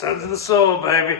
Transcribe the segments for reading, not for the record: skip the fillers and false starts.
Sons of the soul, baby.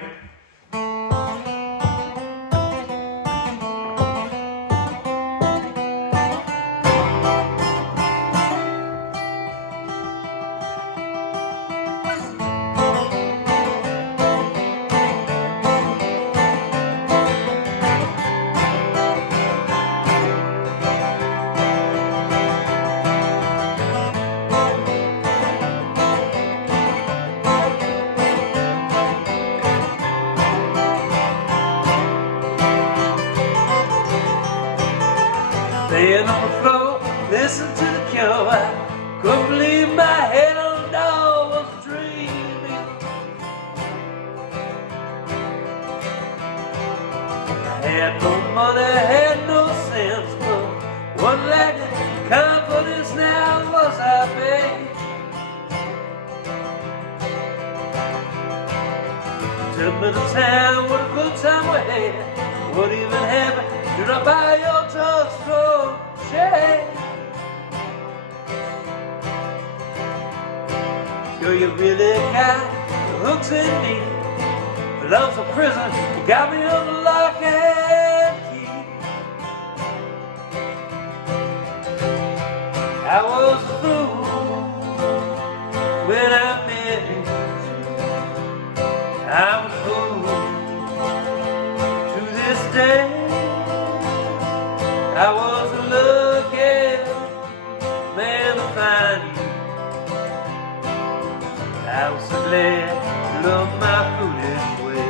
Laying on the floor, listen to the Cure. I couldn't believe my head on the door was dreaming. I had no money, had no sense, but what lacking confidence now was I paid. Took me to town, what a good time we had. What even happened? Did I buy your drugstore shade? Girl, you really got the hooks in me. But I'm from prison, you got me under lock and key. I was a fool when I met you. I'm a fool to this day. I was a lucky man to find you. I was so glad to love my foolish way.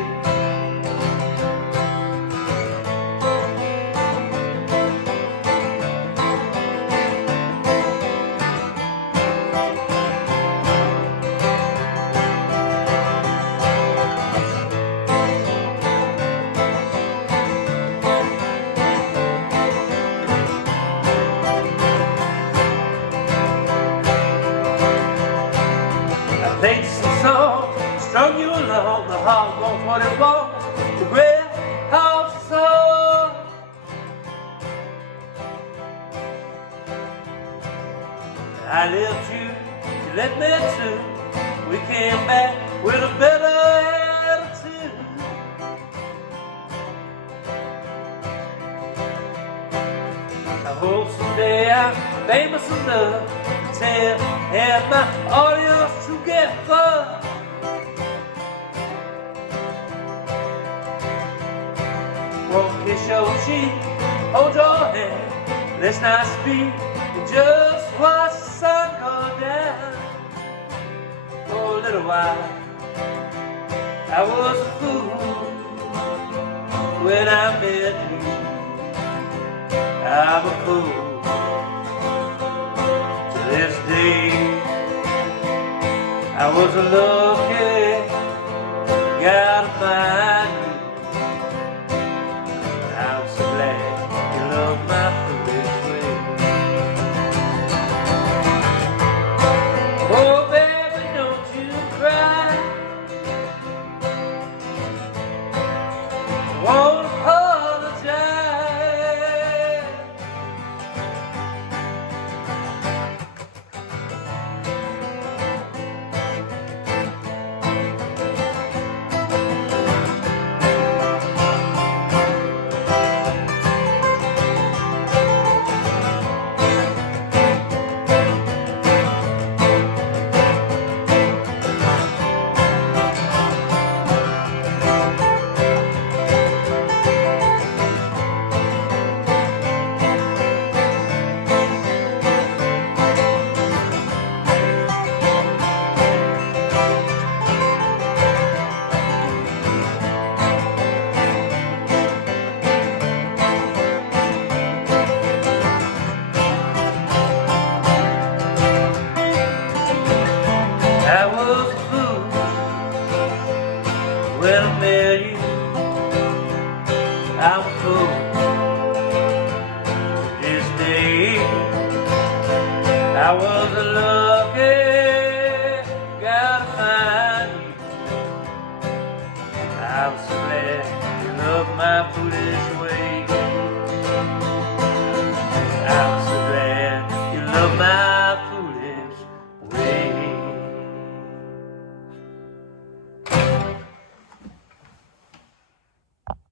Played some songs, strung you along. The heart wants what it wants, the red house song. I left you, you let me too. We came back with a better attitude. I hope someday I'm famous enough to tell and my audience together. Won't kiss your cheek, hold your hand. Let's not speak, just watch the sun go down. For a little while, I was a fool when I met you. I'm a fool to this day. I was a lucky guy to find you. I'm so glad you love my foolish way. Oh baby, don't you cry. I won't apologize. I was a fool when I met you. I'm a fool this day. I was a lucky guy to find you. I'm so